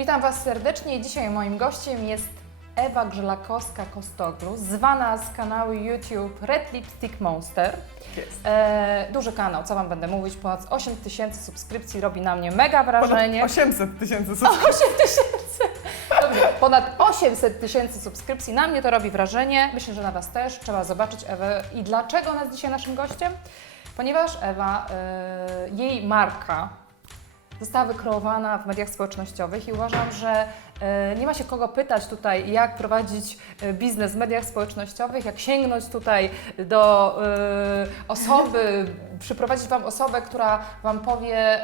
Witam Was serdecznie. Dzisiaj moim gościem jest Ewa Grzelakowska-Kostoglu, zwana z kanału YouTube Red Lipstick Monster. Jest. Duży kanał, co Wam będę mówić, ponad 8 tysięcy subskrypcji, robi na mnie mega wrażenie. Ponad 800 tysięcy subskrypcji. 8 tysięcy! Dobrze, ponad 800 tysięcy subskrypcji, na mnie to robi wrażenie. Myślę, że na Was też. Trzeba zobaczyć Ewę. I dlaczego ona jest dzisiaj naszym gościem? Ponieważ Ewa, jej marka została wykreowana w mediach społecznościowych i uważam, że nie ma się kogo pytać tutaj, jak prowadzić biznes w mediach społecznościowych, jak sięgnąć tutaj do osoby, przyprowadzić Wam osobę, która Wam powie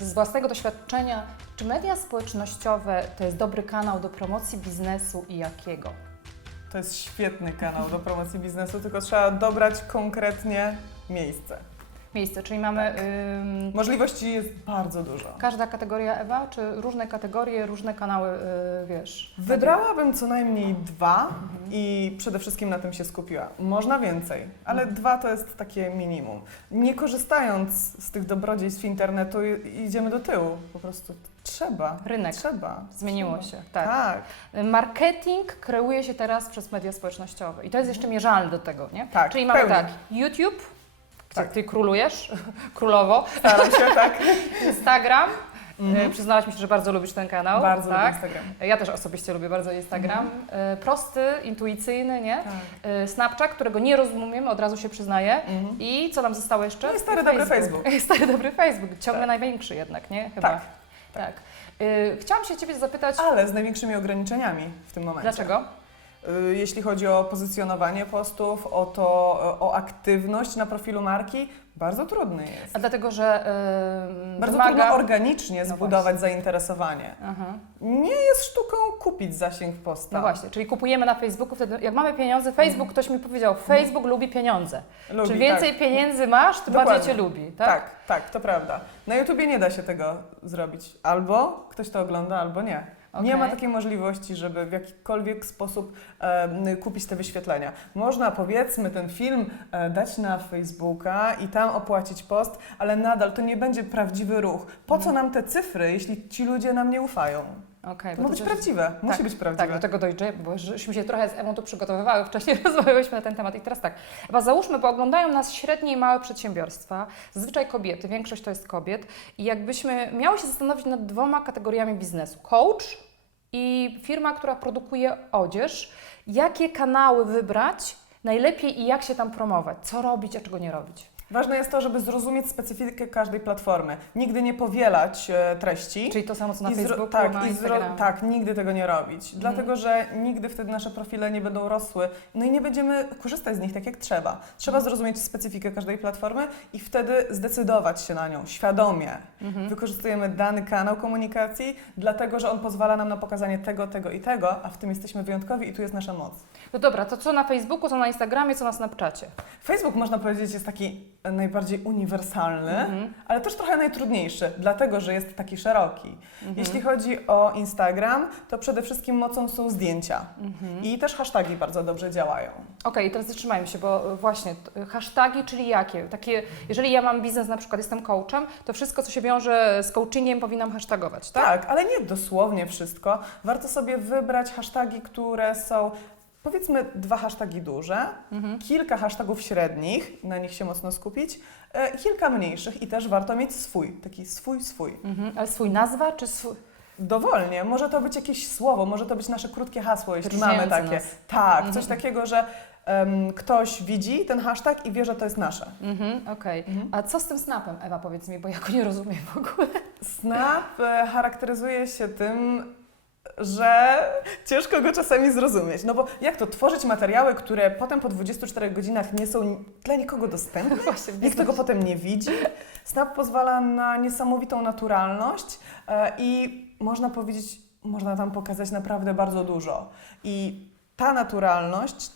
z własnego doświadczenia, czy media społecznościowe to jest dobry kanał do promocji biznesu i jakiego? To jest świetny kanał do promocji biznesu, tylko trzeba dobrać konkretnie miejsce. Czyli mamy... Możliwości jest bardzo dużo. Każda kategoria, Ewa, czy różne kategorie, różne kanały, wiesz? Wybrałabym co najmniej dwa i przede wszystkim na tym się skupiła. Można więcej, ale dwa to jest takie minimum. Nie korzystając z tych dobrodziejstw internetu idziemy do tyłu. Po prostu trzeba. Rynek. Trzeba. Zmieniło się, tak. Tak. Marketing kreuje się teraz przez media społecznościowe i to jest jeszcze mierzalne do tego, nie? Tak, Czyli mamy pełni. tak, YouTube, gdzie Tak. Ty królujesz, królowo, Staram się, tak. Instagram, przyznałaś mi się, że bardzo lubisz ten kanał. Bardzo tak? lubię Instagram. Ja też osobiście lubię bardzo Instagram. Prosty, intuicyjny, nie? Tak. Snapchat, którego nie rozumiem, od razu się przyznaję. I co nam zostało jeszcze? No i stary dobry Facebook. Stary dobry Facebook, ciągle Tak. największy jednak, nie? Chyba. Tak. Tak. Chciałam się Ciebie zapytać, Ale z największymi ograniczeniami w tym momencie. dlaczego? Jeśli chodzi o pozycjonowanie postów, o aktywność na profilu marki, bardzo trudny jest. A dlatego, że Bardzo wymaga... trudno organicznie No zbudować zainteresowanie. Aha. Nie jest sztuką kupić zasięg posta. No właśnie, czyli kupujemy na Facebooku, wtedy jak mamy pieniądze, Facebook, ktoś mi powiedział, Facebook lubi pieniądze. Lubi, Czym więcej tak. pieniędzy masz, tym Dokładnie. bardziej Cię lubi, tak? Tak, tak, to prawda. Na YouTubie nie da się tego zrobić. Albo ktoś to ogląda, albo nie. Nie Okej. ma takiej możliwości, żeby w jakikolwiek sposób kupić te wyświetlenia. Można, powiedzmy, ten film dać na Facebooka i tam opłacić post, ale nadal to nie będzie prawdziwy ruch. Po co nam te cyfry, jeśli ci ludzie nam nie ufają? Okej, To bo ma być też- prawdziwe, musi być prawdziwe. Tak, do tego dojdzie, bo żeśmy się trochę z Ewą tu przygotowywały, wcześniej rozmawiałyśmy na ten temat i teraz tak. Bo załóżmy, bo oglądają nas średnie i małe przedsiębiorstwa, zazwyczaj kobiety, większość to jest kobiet i jakbyśmy miały się zastanowić nad dwoma kategoriami biznesu. Coach i firma, która produkuje odzież. Jakie kanały wybrać najlepiej i jak się tam promować? Co robić, a czego nie robić? Ważne jest to, żeby zrozumieć specyfikę każdej platformy. Nigdy nie powielać treści. Czyli to samo co na I Facebooku, tak, na i Instagramie. tak, nigdy tego nie robić. Dlatego, że nigdy wtedy nasze profile nie będą rosły. No i nie będziemy korzystać z nich tak jak trzeba. Trzeba zrozumieć specyfikę każdej platformy i wtedy zdecydować się na nią świadomie. Wykorzystujemy dany kanał komunikacji, dlatego, że on pozwala nam na pokazanie tego, tego i tego, a w tym jesteśmy wyjątkowi i tu jest nasza moc. No dobra, to co na Facebooku, co na Instagramie, co na Snapchacie? Facebook, można powiedzieć, jest taki najbardziej uniwersalny, ale też trochę najtrudniejszy, dlatego że jest taki szeroki. Jeśli chodzi o Instagram, to przede wszystkim mocą są zdjęcia i też hasztagi bardzo dobrze działają. Okej, teraz zatrzymajmy się, bo właśnie hasztagi, czyli jakie? Takie, jeżeli ja mam biznes, na przykład jestem coachem, to wszystko, co się wiąże z coachingiem, powinnam hashtagować, tak? Tak, ale nie dosłownie wszystko. Warto sobie wybrać hasztagi, które są, powiedzmy, 2 hasztagi duże, kilka hasztagów średnich, na nich się mocno skupić, i kilka mniejszych i też warto mieć swój, taki swój. Ale swój nazwa, czy swój... Dowolnie. Może to być jakieś słowo, może to być nasze krótkie hasło, jeśli Wyróżniające mamy takie. nas. Tak, coś takiego, że ktoś widzi ten hashtag i wie, że to jest nasze. Okej. A co z tym Snapem, Ewa, powiedz mi, bo ja go nie rozumiem w ogóle. Snap charakteryzuje się tym, że ciężko go czasami zrozumieć. No bo jak to tworzyć materiały, które potem po 24 godzinach nie są dla nikogo dostępne? Właśnie, Nikt tego potem nie widzi. Snap pozwala na niesamowitą naturalność i można powiedzieć, można tam pokazać naprawdę bardzo dużo. I ta naturalność,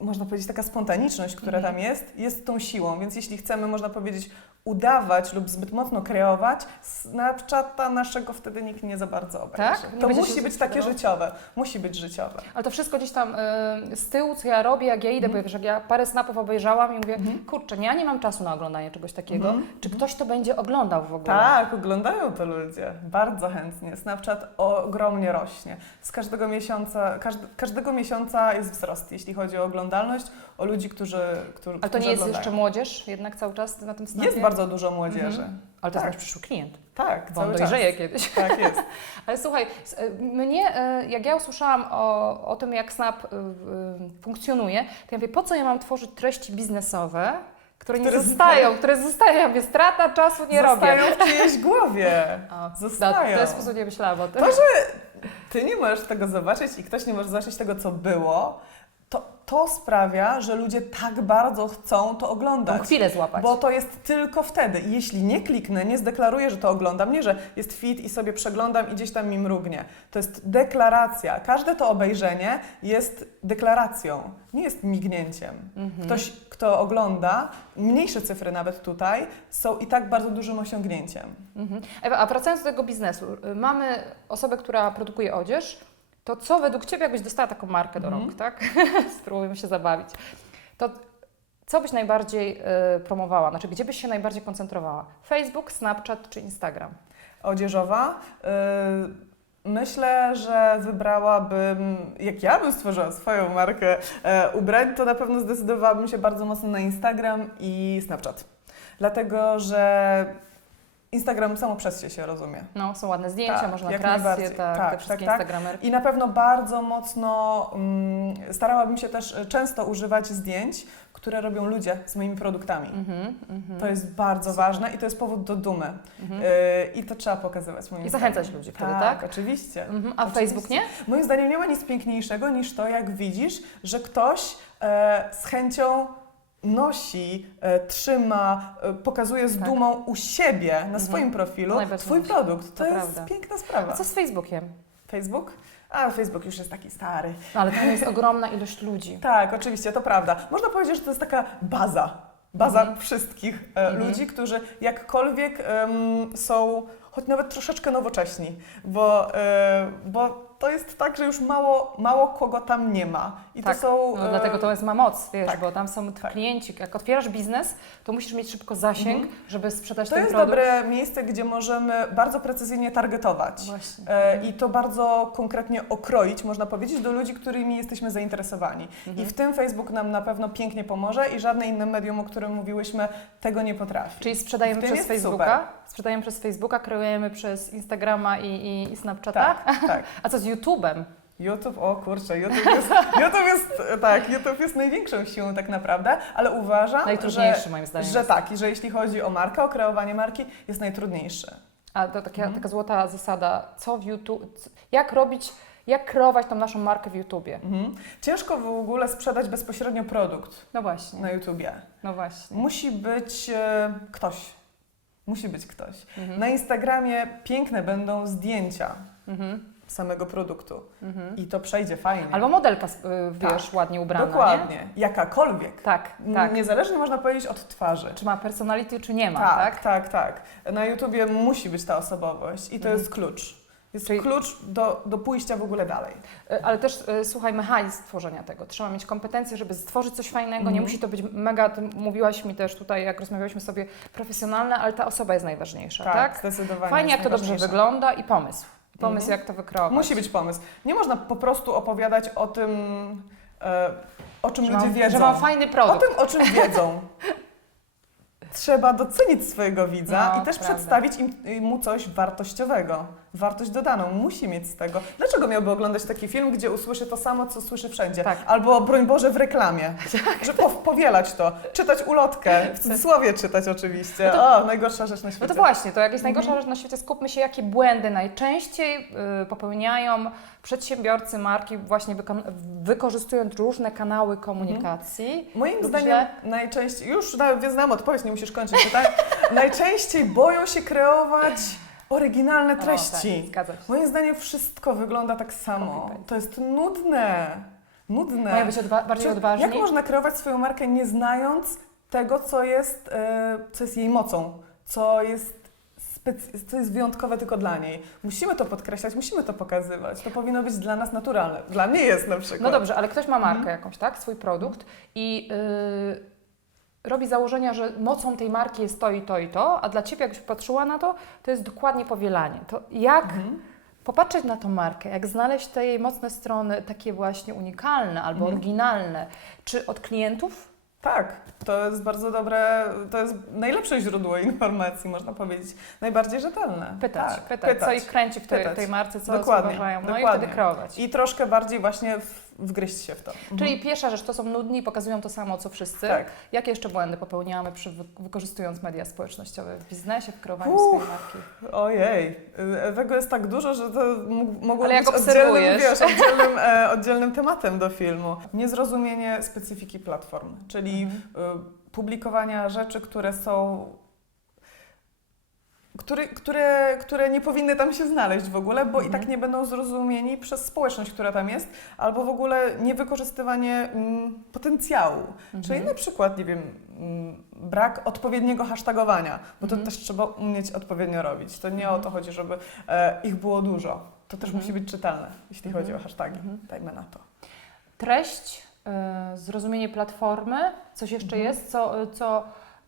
można powiedzieć, taka spontaniczność, która tam jest tą siłą, więc jeśli chcemy, można powiedzieć, udawać lub zbyt mocno kreować, Snapchata naszego wtedy nikt nie za bardzo obejrzy. Tak? Nie To będzie musi się być takie sprzedawał? życiowe, musi być życiowe. Ale to wszystko gdzieś tam z tyłu, co ja robię, jak ja idę, bo wiesz, jak ja parę snapów obejrzałam i mówię, kurczę, ja nie mam czasu na oglądanie czegoś takiego. Czy ktoś to będzie oglądał w ogóle? Tak, oglądają to ludzie, bardzo chętnie. Snapchat ogromnie rośnie. Z każdego miesiąca jest wzrost, jeśli chodzi o oglądalność, o ludzi, którzy Ale to nie jest oglądają. jeszcze młodzież jednak cały czas na tym snapie? Jest bardzo dużo młodzieży. Ale to jest Tak. nasz przyszły klient, Tak, bo on cały czas. dojrzeje kiedyś. Tak jest. Ale słuchaj, mnie, jak ja usłyszałam o tym, jak Snap funkcjonuje, to ja mówię, po co ja mam tworzyć treści biznesowe, które nie zostają, które zostają, ja mówię, strata czasu nie robię. Zostają w czyjejś głowie. Zostają. W ten sposób nie myślałam o tym. To, że ty nie możesz tego zobaczyć i ktoś nie może zobaczyć tego, co było, to sprawia, że ludzie tak bardzo chcą to oglądać. Tą chwilę złapać. Bo to jest tylko wtedy. Jeśli nie kliknę, nie zdeklaruję, że to oglądam, nie, że jest feed i sobie przeglądam i gdzieś tam mi mrugnie. To jest deklaracja. Każde to obejrzenie jest deklaracją, nie jest mignięciem. Ktoś, kto ogląda, mniejsze cyfry nawet tutaj, są i tak bardzo dużym osiągnięciem. Ewa, a wracając do tego biznesu, mamy osobę, która produkuje odzież, to co według Ciebie, jakbyś dostała taką markę do rąk, tak? Spróbujmy się zabawić. To co byś najbardziej promowała? Znaczy, gdzie byś się najbardziej koncentrowała? Facebook, Snapchat czy Instagram? Odzieżowa. Myślę, że wybrałabym, jak ja bym stworzyła swoją markę ubrań, to na pewno zdecydowałabym się bardzo mocno na Instagram i Snapchat. Dlatego, że Instagram samo przez się rozumie. No, są ładne zdjęcia, Tak, można jak kreacje, najbardziej. tak, te wszystkie instagramerki. I na pewno bardzo mocno starałabym się też często używać zdjęć, które robią ludzie z moimi produktami. To jest bardzo ważne i to jest powód do dumy. I to trzeba pokazywać moim I zdaniem. zachęcać ludzi wtedy, tak? Oczywiście. A Oczywiście. Facebook nie? Moim zdaniem nie ma nic piękniejszego niż to, jak widzisz, że ktoś z chęcią nosi, trzyma, pokazuje z dumą u siebie na swoim profilu twój produkt. To jest prawda. piękna sprawa. A co z Facebookiem? Facebook? A Facebook już jest taki stary. No, ale tam jest ogromna ilość ludzi. Tak, oczywiście, to prawda. Można powiedzieć, że to jest taka baza wszystkich ludzi, którzy jakkolwiek są choć nawet troszeczkę nowocześni, bo to jest tak, że już mało kogo tam nie ma. I Tak, to są, no, dlatego to jest ma moc, wiesz, tak. bo tam są klienci. Jak otwierasz biznes, to musisz mieć szybko zasięg, żeby sprzedać To ten jest produkt. dobre miejsce, gdzie możemy bardzo precyzyjnie targetować. Właśnie. I to bardzo konkretnie okroić, można powiedzieć, do ludzi, którymi jesteśmy zainteresowani. I w tym Facebook nam na pewno pięknie pomoże i żadne inne medium, o którym mówiłyśmy, tego nie potrafi. Czyli sprzedajemy W tym przez jest Facebooka, super. sprzedajemy przez Facebooka, kreujemy przez Instagrama i Snapchata. Tak. A co z YouTube'em? YouTube, o kurczę, YouTube jest największą siłą tak naprawdę, ale uważam, Najtrudniejszy moim zdaniem że jest. tak, i że jeśli chodzi o markę, o kreowanie marki, jest najtrudniejszy. A to taka złota zasada, co w YouTube, jak kreować tą naszą markę w YouTubie? Ciężko w ogóle sprzedać bezpośrednio produkt No właśnie, na YouTubie. no właśnie. Musi być ktoś. Musi być ktoś. Na Instagramie piękne będą zdjęcia samego produktu i to przejdzie fajnie. Albo modelka, wiesz, ładnie ubrana, Dokładnie. nie? Jakakolwiek. Tak, tak. Niezależnie można powiedzieć od twarzy. Czy ma personality, czy nie ma, tak? Tak. Na YouTubie musi być ta osobowość i to jest klucz. Jest Czyli- klucz do pójścia w ogóle dalej. Ale też, słuchaj, mechanizm tworzenia tego. Trzeba mieć kompetencje, żeby stworzyć coś fajnego. Nie musi to być mega, ty mówiłaś mi też tutaj, jak rozmawiałyśmy sobie, profesjonalne, ale ta osoba jest najważniejsza, tak? Zdecydowanie. Fajnie, jak jest to dobrze najważniejsze. wygląda i pomysł. Pomysł, jak to wykreować. Musi być pomysł. Nie można po prostu opowiadać o tym, o czym ludzie wiedzą. Że mam fajny O produkt. tym, o czym wiedzą. Trzeba docenić swojego widza No, i też prawda. przedstawić mu coś wartościowego. Wartość dodaną. Musi mieć z tego. Dlaczego miałby oglądać taki film, gdzie usłyszy to samo, co słyszy wszędzie? Tak. Albo, broń Boże, w reklamie. Że powielać to. Czytać ulotkę. W cudzysłowie czytać oczywiście. Najgorsza rzecz na świecie. No to właśnie, to jak jest najgorsza rzecz na świecie, skupmy się, jakie błędy najczęściej popełniają przedsiębiorcy, marki, właśnie wykorzystując różne kanały komunikacji. Moim lub zdaniem źle. najczęściej, już znam odpowiedź, nie musisz kończyć pytań, najczęściej boją się kreować oryginalne treści. Tak, zgadza się. Moim zdaniem wszystko wygląda tak samo. Copy-paste. To jest nudne. nudne. Mają być bardziej odważni? Jak można kreować swoją markę nie znając tego, co jest jej mocą, co jest wyjątkowe tylko dla niej. Musimy to podkreślać, musimy to pokazywać. To powinno być dla nas naturalne. Dla mnie jest na przykład. No dobrze, ale ktoś ma markę jakąś, tak? Swój produkt i robi założenia, że mocą tej marki jest to i to i to, a dla Ciebie, jakbyś patrzyła na to, to jest dokładnie powielanie. To jak popatrzeć na tą markę, jak znaleźć te jej mocne strony, takie właśnie unikalne albo oryginalne, czy od klientów? Tak, to jest bardzo dobre, to jest najlepsze źródło informacji, można powiedzieć, najbardziej rzetelne. Pytać, Tak, co ich kręci w tej marce, co uważają, no i wtedy kreować. I troszkę bardziej właśnie wgryźć się w to. Czyli pierwsza rzecz, to są nudni, pokazują to samo, co wszyscy. Tak. Jakie jeszcze błędy popełniamy wykorzystując media społecznościowe w biznesie, w kreowaniu swojej marki? Ojej, tego jest tak dużo, że to mogło Ale jak być obserwujesz? oddzielnym tematem do filmu. Niezrozumienie specyfiki platform, czyli publikowania rzeczy, które są które nie powinny tam się znaleźć w ogóle, bo i tak nie będą zrozumieni przez społeczność, która tam jest, albo w ogóle niewykorzystywanie potencjału. Czyli na przykład, nie wiem, brak odpowiedniego hashtagowania, bo to też trzeba umieć odpowiednio robić. To nie o to chodzi, żeby ich było dużo. To też musi być czytelne, jeśli chodzi o hasztagi. Dajmy na to. Treść, zrozumienie platformy, coś jeszcze jest,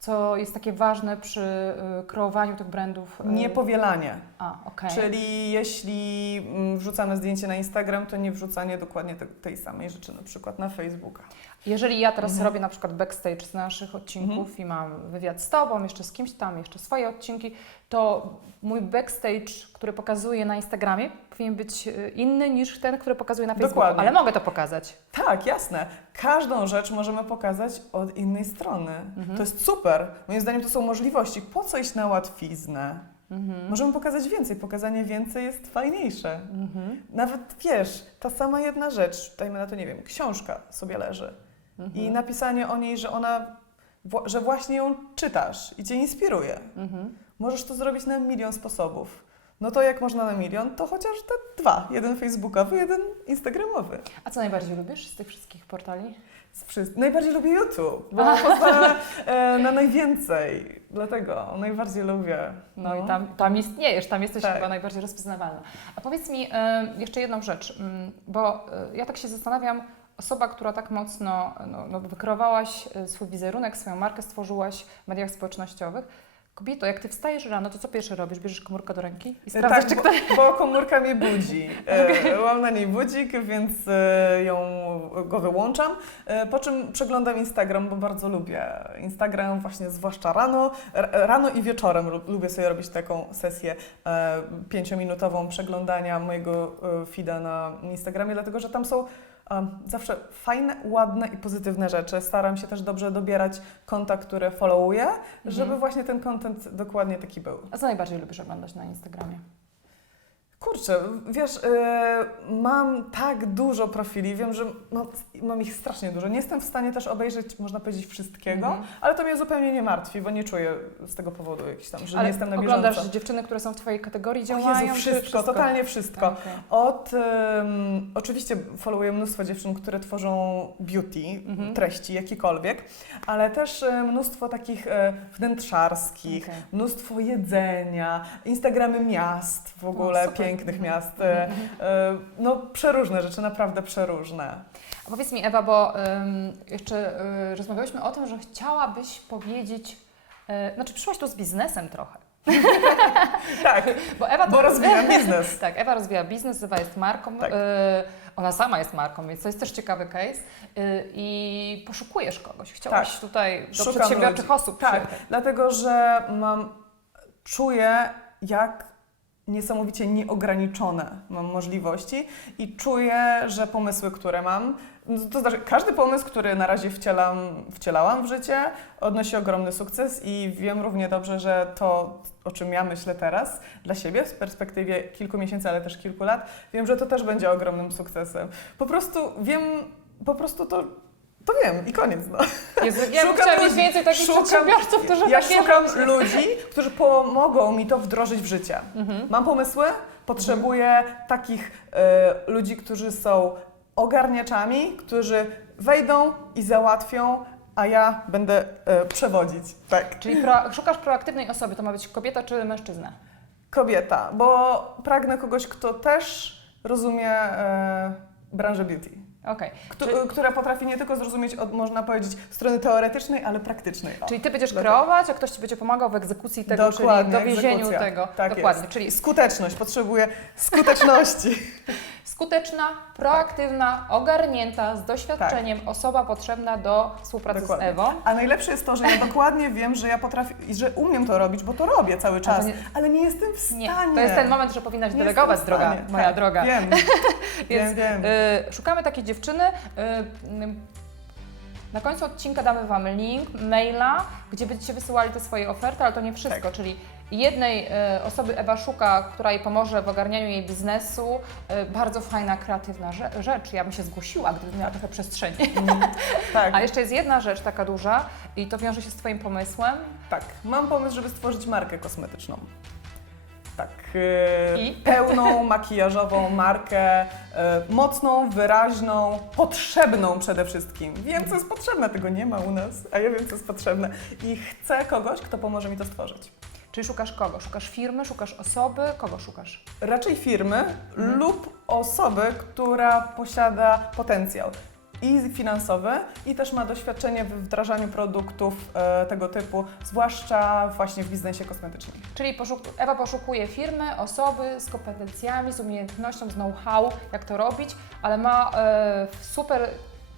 co jest takie ważne przy kreowaniu tych brandów? Niepowielanie. Okej. Czyli jeśli wrzucamy zdjęcie na Instagram, to nie wrzucanie dokładnie tej samej rzeczy na przykład na Facebooka. Jeżeli ja teraz robię na przykład backstage z naszych odcinków i mam wywiad z Tobą, jeszcze z kimś tam, jeszcze swoje odcinki, to mój backstage, który pokazuję na Instagramie, powinien być inny niż ten, który pokazuję na Facebooku. Dokładnie. Ale mogę to pokazać. Tak, jasne. Każdą rzecz możemy pokazać od innej strony. To jest super. Moim zdaniem to są możliwości. Po co iść na łatwiznę? Możemy pokazać więcej. Pokazanie więcej jest fajniejsze. Nawet wiesz, ta sama jedna rzecz, dajmy na to, nie wiem, książka sobie leży i napisanie o niej, że właśnie ją czytasz i Cię inspiruje. Możesz to zrobić na milion sposobów. No to jak można na milion, to chociaż te dwa. Jeden facebookowy, jeden instagramowy. A co najbardziej lubisz z tych wszystkich portali? Najbardziej lubię YouTube, bo pozwala na najwięcej. Dlatego najbardziej lubię. No i tam istniejesz, tam jesteś Tak. chyba najbardziej rozpoznawalna. A powiedz mi jeszcze jedną rzecz, bo ja tak się zastanawiam, osoba, która tak mocno wykreowałaś swój wizerunek, swoją markę stworzyłaś w mediach społecznościowych. Kobieto, jak Ty wstajesz rano, to co pierwsze robisz? Bierzesz komórkę do ręki i sprawdzasz, czy ktoś... bo komórka mnie budzi. Mam na niej budzik, więc go wyłączam. Po czym przeglądam Instagram, bo bardzo lubię Instagram, właśnie zwłaszcza rano i wieczorem lubię sobie robić taką sesję 5-minutową przeglądania mojego feeda na Instagramie, dlatego że tam są zawsze fajne, ładne i pozytywne rzeczy. Staram się też dobrze dobierać konta, które followuję, żeby właśnie ten content dokładnie taki był. A co najbardziej lubisz oglądać na Instagramie? Kurczę, wiesz, mam tak dużo profili, wiem, że mam ich strasznie dużo. Nie jestem w stanie też obejrzeć, można powiedzieć, wszystkiego, ale to mnie zupełnie nie martwi, bo nie czuję z tego powodu jakiś tam, że ale nie jestem na bieżąco. oglądasz dziewczyny, które są w Twojej kategorii, działają? Jezu, wszystko, totalnie wszystko. Okay. Oczywiście followuję mnóstwo dziewczyn, które tworzą beauty, treści, jakikolwiek, ale też mnóstwo takich wnętrzarskich, mnóstwo jedzenia, Instagramy miast w ogóle, pięknych miast. No przeróżne rzeczy, naprawdę przeróżne. A powiedz mi, Ewa, bo jeszcze rozmawiałyśmy o tym, że chciałabyś powiedzieć, przyszłaś tu z biznesem trochę. Tak, bo rozwijam biznes. Tak, Ewa rozwija biznes, Ewa jest marką, Tak. ona sama jest marką, więc to jest też ciekawy case i poszukujesz kogoś. Chciałaś tutaj do Szukam przedsiębiorczych ludzi. osób Tak, przyjechać. dlatego że czuję, jak niesamowicie nieograniczone mam możliwości i czuję, że pomysły, które mam, to znaczy każdy pomysł, który na razie wcielałam w życie, odnosi ogromny sukces i wiem równie dobrze, że to, o czym ja myślę teraz dla siebie w perspektywie kilku miesięcy, ale też kilku lat, wiem, że to też będzie ogromnym sukcesem. Po prostu to wiem i koniec. No. Jezu, ja bym chciała mieć więcej takich przedsiębiorców, którzy szukam ludzi, którzy pomogą mi to wdrożyć w życie. Mam pomysły, potrzebuję takich ludzi, którzy są ogarniaczami, którzy wejdą i załatwią, a ja będę przewodzić. Tak. Czyli szukasz proaktywnej osoby, to ma być kobieta czy mężczyzna? Kobieta, bo pragnę kogoś, kto też rozumie branżę beauty. Okej. Która potrafi nie tylko zrozumieć od, można powiedzieć, strony teoretycznej, ale praktycznej. O. Czyli ty będziesz Dlatego. kreować, a ktoś ci będzie pomagał w egzekucji tego, Dokładnie, czyli dowiezieniu egzekucja. tego. Tak Dokładnie. jest. Czyli Skuteczność, potrzebuję skuteczności. skuteczna, proaktywna, ogarnięta, z doświadczeniem osoba potrzebna do współpracy Dokładnie. z Ewą. A najlepsze jest to, że ja dokładnie wiem, że ja potrafię i że umiem to robić, bo to robię cały czas, ale nie jestem w stanie. Nie, to jest ten moment, że powinnaś Nie delegować, jestem w droga, stanie. moja Tak, droga. Wiem, Więc wiem. szukamy takiej dziewczyny. Na końcu odcinka damy Wam link, maila, gdzie będziecie wysyłali te swoje oferty, ale to nie wszystko, Tak. czyli jednej osoby Ewa szuka, która jej pomoże w ogarnianiu jej biznesu. Bardzo fajna, kreatywna rzecz. Ja bym się zgłosiła, gdybym miała trochę przestrzeni. Tak, A jeszcze jest jedna rzecz taka duża i to wiąże się z Twoim pomysłem. tak. Mam pomysł, żeby stworzyć markę kosmetyczną. Tak, I? pełną, makijażową markę, mocną, wyraźną, potrzebną przede wszystkim. Wiem, co jest potrzebne, tego nie ma u nas, a ja wiem, co jest potrzebne. I chcę kogoś, kto pomoże mi to stworzyć. Czyli szukasz kogo? Szukasz firmy, szukasz osoby? Kogo szukasz? Raczej firmy lub osoby, która posiada potencjał i finansowy, i też ma doświadczenie w wdrażaniu produktów tego typu, zwłaszcza właśnie w biznesie kosmetycznym. Czyli Ewa poszukuje firmy, osoby z kompetencjami, z umiejętnością, z know-how, jak to robić, ale ma super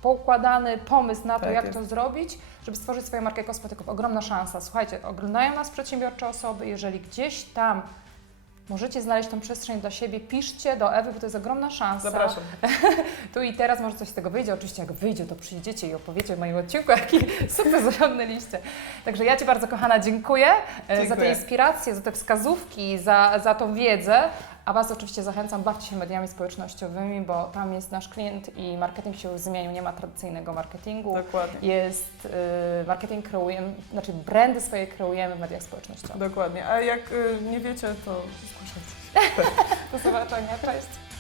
poukładany pomysł na to, Tak jak jest. to zrobić, żeby stworzyć swoją markę kosmetyków. Ogromna szansa. Słuchajcie, oglądają nas przedsiębiorcze osoby, jeżeli gdzieś tam możecie znaleźć tą przestrzeń dla siebie, piszcie do Ewy, bo to jest ogromna szansa. Zapraszam. Tu i teraz może coś z tego wyjdzie. Oczywiście jak wyjdzie, to przyjdziecie i opowiecie w moim odcinku, jaki sukces osiągnęliście. Także ja Ci bardzo, kochana, dziękuję za te Dziękuję. inspiracje, za te wskazówki, za tą wiedzę. A Was oczywiście zachęcam, bawcie się mediami społecznościowymi, bo tam jest nasz klient i marketing się już zmienił, nie ma tradycyjnego marketingu. Dokładnie. Jest marketing kreujemy, znaczy brandy swoje kreujemy w mediach społecznościowych. Dokładnie. A jak nie wiecie, to zgłaszajcie się. Do zobaczenia, cześć!